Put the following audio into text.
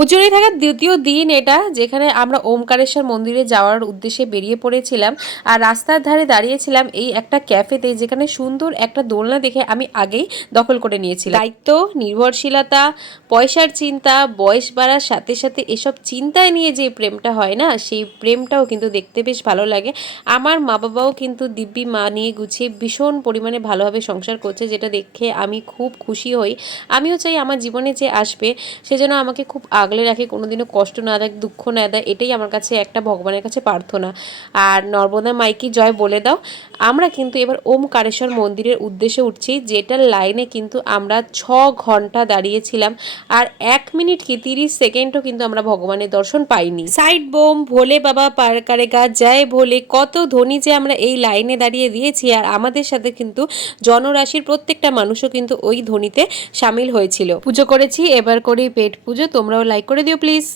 উজ্জয়িনী থাকার দ্বিতীয় দিন এটা, যেখানে আমরা ওমকারেশ্বর মন্দিরে যাওয়ার উদ্দেশ্যে বেরিয়ে পড়েছিলাম। আর রাস্তার ধারে দাঁড়িয়েছিলাম এই একটা ক্যাফেতে, যেখানে সুন্দর একটা দোলনা দেখে আমি আগেই দখল করে নিয়েছিলাম। দায়িত্ব, নির্ভরশীলতা, পয়সার চিন্তা, বয়স বাড়ার সাথে সাথে এসব চিন্তায় নিয়ে যে প্রেমটা হয় না, সেই প্রেমটাও কিন্তু দেখতে বেশ ভালো লাগে। আমার মা বাবাও কিন্তু দিব্যি মা নিয়ে গুছিয়ে ভীষণ পরিমাণে ভালোভাবে সংসার করছে, যেটা দেখে আমি খুব খুশি হই। আমিও চাই আমার জীবনে যে আসবে সে যেন আমাকে খুব আগলে রাখে, কোনোদিনও কষ্ট না দেয়, দুঃখ না দেয়। এটাই আমার কাছে একটা ভগবানের কাছে প্রার্থনা। আর নর্মদা মাইকি জয় বলে দাও। আমরা কিন্তু এবার ওমকারেশ্বর মন্দিরের উদ্দেশ্যে উঠছি, যেটার লাইনে কিন্তু আমরা 6 ঘন্টা দাঁড়িয়েছিলাম। আর 1 মিনিট কি 30 সেকেন্ডও কিন্তু আমরা ভগবানের দর্শন পাইনি। সাইড বোম, ভোলে বাবা পার করেগা, জয় ভোলে, কত ধ্বনি যে আমরা এই লাইনে দাঁড়িয়ে দিয়েছি। আর আমাদের সাথে কিন্তু জনরাশির প্রত্যেকটা মানুষও কিন্তু ওই ধ্বনিতে সামিল হয়েছিল। পুজো করেছি, এবার করি পেট পুজো। তোমরাও লাইক করে দিও প্লিজ।